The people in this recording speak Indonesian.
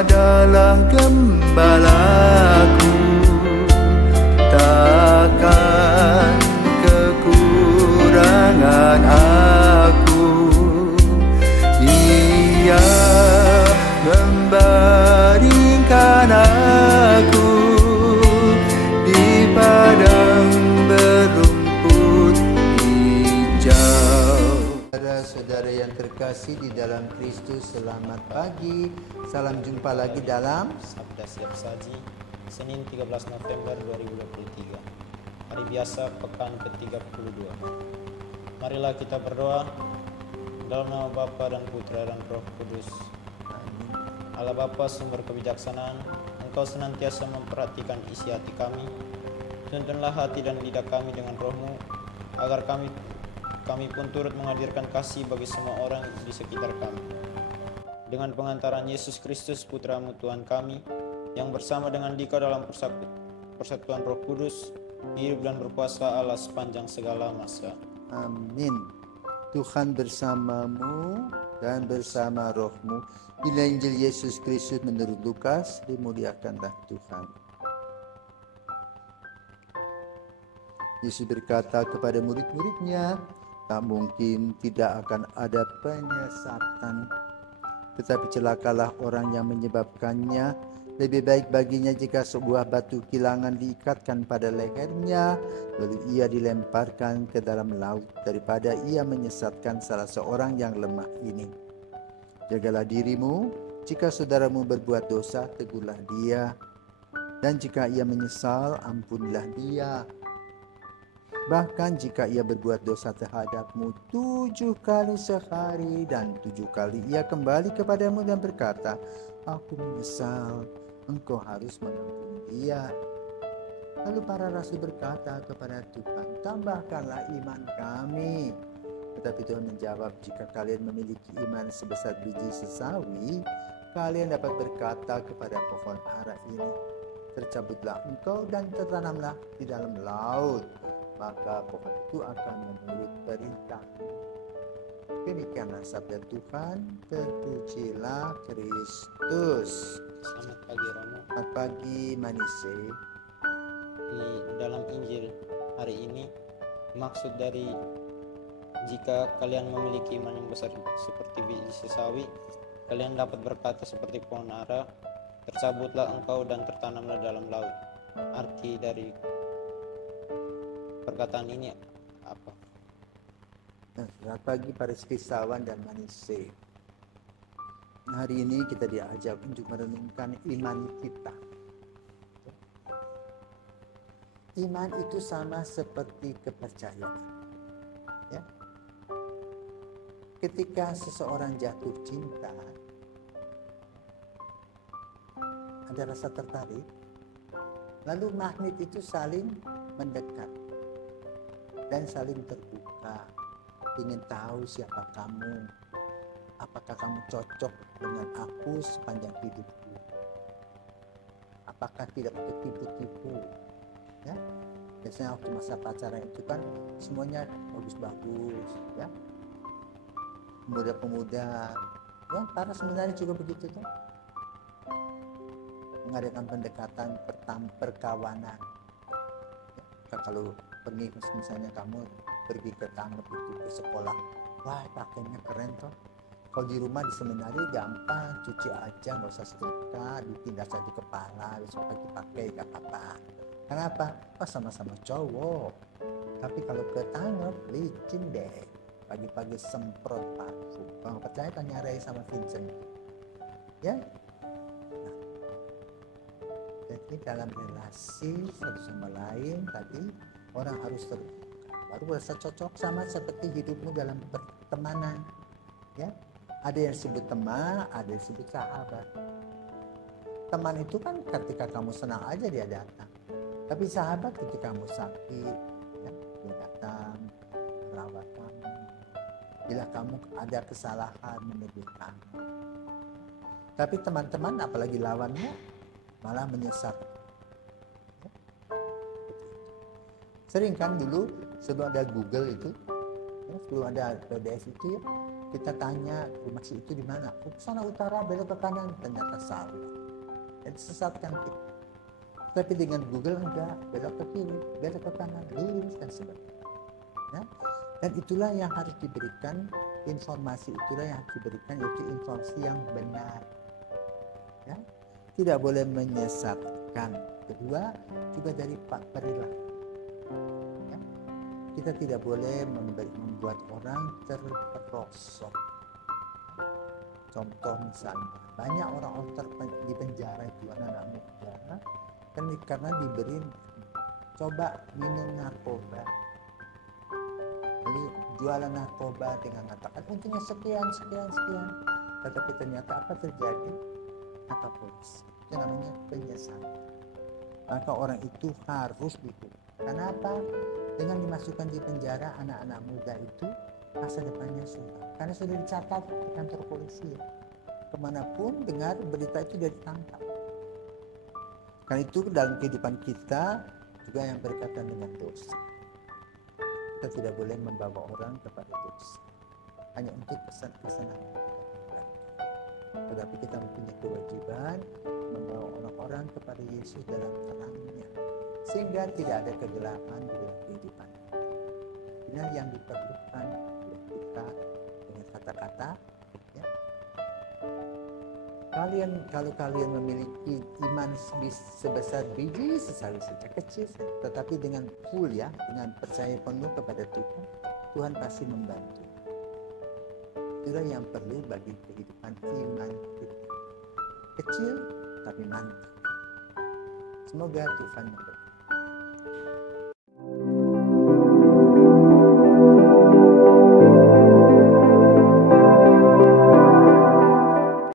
adalah gembalaku, takkan kekurangan aku. Ia membaringkan aku di padang berumput hijau. Saudara-saudara yang terkasih di dalam Kristus, selamat pagi. Salam jumpa lagi dalam Sabda Siap Saji, Senin 13 November 2023. Hari biasa pekan ke-32. Marilah kita berdoa. Dalam nama Bapa dan Putra dan Roh Kudus. Amin. Allah Bapa sumber kebijaksanaan, Engkau senantiasa memperhatikan isi hati kami. Tuntunlah hati dan lidah kami dengan Roh-Mu, agar kami pun turut menghadirkan kasih bagi semua orang di sekitar kami. Dengan pengantaran Yesus Kristus Putra-Mu Tuhan kami, yang bersama dengan Dikau dalam persatuan Roh Kudus, hidup dan berkuasa Allah sepanjang segala masa. Amin. Tuhan bersamamu dan bersama rohmu. Inilah Injil Yesus Kristus menurut Lukas. Dimuliakanlah Tuhan. Yesus berkata kepada murid-muridnya, tak mungkin tidak akan ada penyesatan, tetapi celakalah orang yang menyebabkannya. Lebih baik baginya jika sebuah batu kilangan diikatkan pada lehernya, lalu ia dilemparkan ke dalam laut, daripada ia menyesatkan salah seorang yang lemah ini. Jagalah dirimu, jika saudaramu berbuat dosa, tegurlah dia, dan jika ia menyesal, ampunilah dia. Bahkan jika ia berbuat dosa terhadapmu 7 kali sehari dan 7 kali ia kembali kepadamu dan berkata, aku menyesal, engkau harus mengampuni dia. Lalu para rasul berkata kepada Tuhan, tambahkanlah iman kami. Tetapi Tuhan menjawab, jika kalian memiliki iman sebesar biji sesawi, kalian dapat berkata kepada pohon ara ini, tercabutlah engkau dan tertanamlah di dalam laut, maka pohon itu akan menurut perintahmu. Demikianlah sabda Tuhan. Terpujilah Kristus. Selamat pagi Romo. Selamat pagi Manise. Di dalam Injil hari ini, maksud dari jika kalian memiliki iman yang besar seperti biji sesawi, kalian dapat berkata seperti pohon ara, tercabutlah engkau dan tertanamlah dalam laut. Arti dari perkataan ini apa? Selamat pagi para kristawan dan Manise. Hari ini kita diajak untuk merenungkan iman kita. Iman itu sama seperti kepercayaan. Ya. Ketika seseorang jatuh cinta, ada rasa tertarik, lalu magnet itu saling mendekat dan saling terbuka, ingin tahu siapa kamu, apakah kamu cocok dengan aku sepanjang hidupku, apakah tidak tertipu-tipu. Ya, biasanya waktu masa pacaran itu kan semuanya bagus-bagus, ya, pemuda-pemuda, ya, para sebenarnya juga begitu tuh, mengadakan pendekatan perkawanan. Ya, kalau pergi misalnya kamu pergi ke Tangerang itu ke sekolah, wah pakainya keren toh. Kalau di rumah di seminari gampang, cuci aja, nggak usah setrika, ditindas aja di kepala, besok pagi pakai gak apa-apa. Kenapa? Pas sama-sama cowok. Tapi kalau ke Tangerang licin deh, pagi-pagi semprot parfum. Kalau nggak percaya tanya Ray sama Vincent, ya. Nah, jadi dalam relasi satu sama lain tadi orang harus terbuka, baru merasa cocok. Sama seperti hidupmu dalam pertemanan, ya. Ada yang disebut teman, ada yang disebut sahabat. Teman itu kan ketika kamu senang aja dia datang, tapi sahabat ketika kamu sakit, ya, dia datang merawat kamu. Bila kamu ada kesalahan menegur kamu. Tapi teman-teman apalagi lawannya malah menyesat. Sering kan dulu sebelum ada Google itu, ya, sebelum ada PDF itu, ya, Kita tanya rumah si itu di mana? Ke sana utara, belok ke kanan, ternyata salah. Jadi sesatkan kita. Tapi dengan Google enggak, belok ke kiri, belok ke kanan, lurus dan sebagainya. Ya? Dan itulah yang harus diberikan, informasi itulah yang harus diberikan, yaitu informasi yang benar. Ya? Tidak boleh menyesatkan. Kedua, juga dari perilaku. Ya? Kita tidak boleh membuat orang terperosok. Contoh misalnya, banyak orang di penjara itu, anak-anak muda, karena diberi coba minum narkoba, lalu jualan narkoba dengan mengatakan untungnya sekian, tetapi ternyata apa terjadi? Kata polisi, itu namanya penyesalan. Maka orang itu harus dihukum. Kenapa? Dengan dimasukkan di penjara, anak-anak muda itu masa depannya suram, karena sudah dicatat di kantor polisi. Kemanapun dengar berita itu sudah ditangkap. Karena itu dalam kehidupan kita juga yang berkaitan dengan dosa. Kita tidak boleh membawa orang kepada dosa hanya untuk kesenangan kita. Tetapi kita mempunyai kewajiban membawa orang-orang kepada Yesus dalam terangnya, sehingga tidak ada kegelapan di dalam kehidupan. Inilah yang diperlukan oleh kita dengan kata-kata. Ya. Kalau kalian memiliki iman sebesar biji sesawi sejak kecil, tetapi dengan full ya, dengan percaya penuh kepada Tuhan, Tuhan pasti membantu. Itulah yang perlu bagi kehidupan iman kita. Kecil tapi mantap. Semoga Tuhan memberkati.